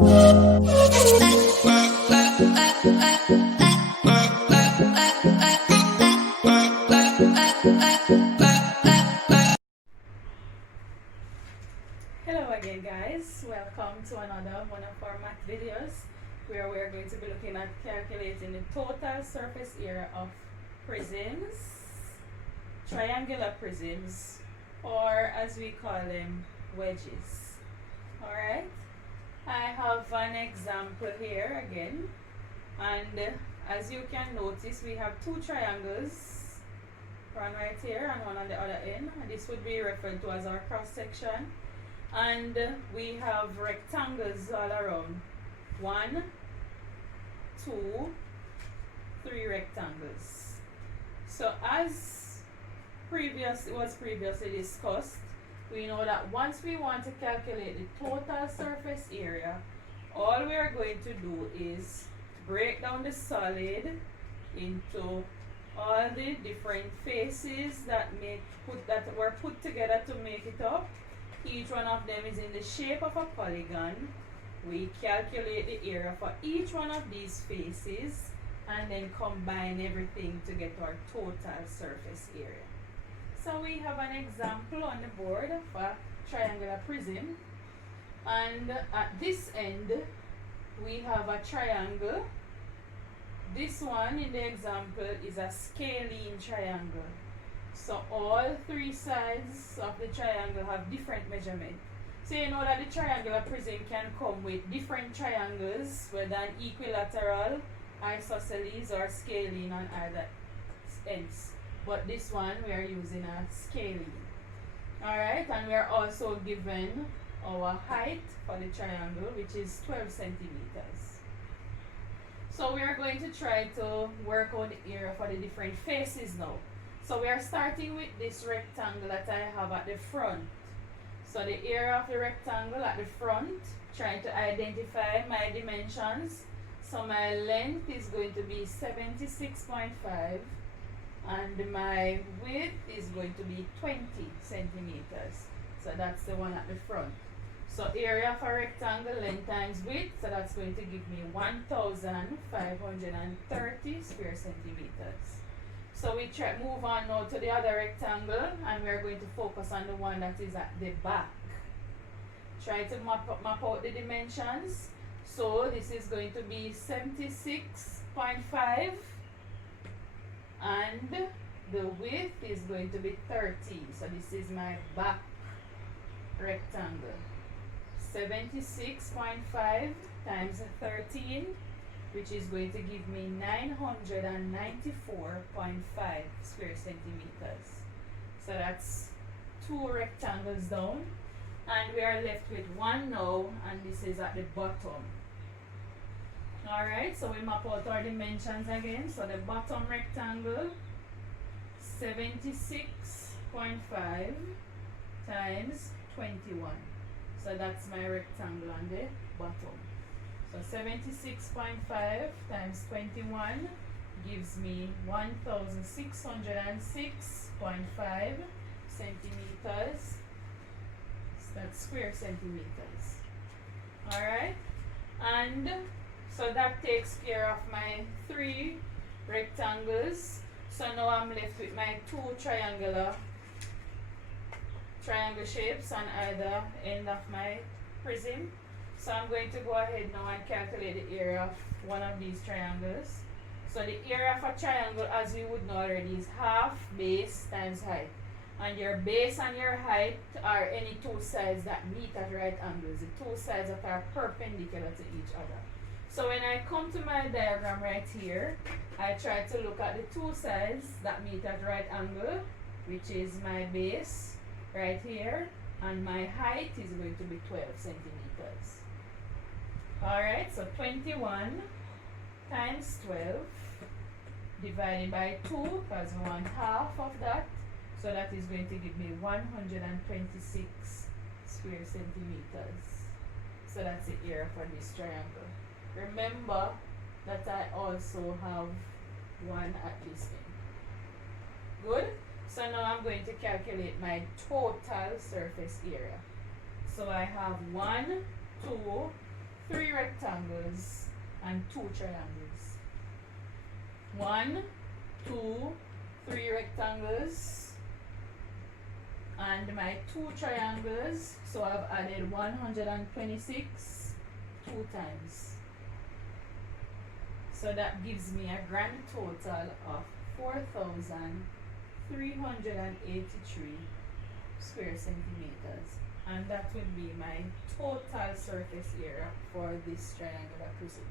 Hello again, guys. Welcome to another one of our math videos where we're going to be looking at calculating the total surface area of prisms, triangular prisms, or as we call them, wedges. Alright, I have an example here again, and as you can notice, we have two triangles, one right here and one on the other end, and this would be referred to as our cross section. And we have rectangles all around. 1, 2, 3 rectangles. So as was previously discussed, we know that once we want to calculate the total surface area, all we are going to do is break down the solid into all the different faces that were put together to make it up. Each one of them is in the shape of a polygon. We calculate the area for each one of these faces and then combine everything to get our total surface area. So we have an example on the board of a triangular prism, and at this end we have a triangle. This one in the example is a scalene triangle. So all three sides of the triangle have different measurement. So you know that the triangular prism can come with different triangles, whether an equilateral, isosceles, or scalene on either ends. But this one we are using a scalene. Alright, and we are also given our height for the triangle, which is 12 centimeters. So we are going to try to work out the area for the different faces now. So we are starting with this rectangle that I have at the front. So the area of the rectangle at the front, trying to identify my dimensions. So my length is going to be 76.5 and my width is going to be 20 centimeters. So that's the one at the front. So area of a rectangle, length times width, so that's going to give me 1,530 square centimeters. So we move on now to the other rectangle, and we're going to focus on the one that is at the back. Try to map out the dimensions. So this is going to be 76.5 and the width is going to be 30. So this is my back rectangle. 76.5 times 13, which is going to give me 994.5 square centimeters. So that's two rectangles down, and we are left with one now, and this is at the bottom. Alright, so we map out our dimensions again. So the bottom rectangle, 76.5 times 21. So that's my rectangle on the bottom. So 76.5 times 21 gives me 1,606.5 centimeters. So that's square centimeters. Alright, and so that takes care of my three rectangles. So now I'm left with my two triangle shapes on either end of my prism. So I'm going to go ahead now and calculate the area of one of these triangles. So the area of a triangle, as we would know already, is half base times height. And your base and your height are any two sides that meet at right angles, the two sides that are perpendicular to each other. So when I come to my diagram right here, I try to look at the two sides that meet at right angle, which is my base right here, and my height is going to be 12 centimeters. Alright, so 21 times 12 divided by 2, because we want half of that. So that is going to give me 126 square centimeters. So that's the area for this triangle. Remember that I also have one at this end. Good? So now I'm going to calculate my total surface area. So I have 1, 2, 3 rectangles and 2 triangles. 1, 2, 3 rectangles and my 2 triangles. So I've added 126 2 times. So that gives me a grand total of 4,383 square centimeters. And that would be my total surface area for this triangular prism.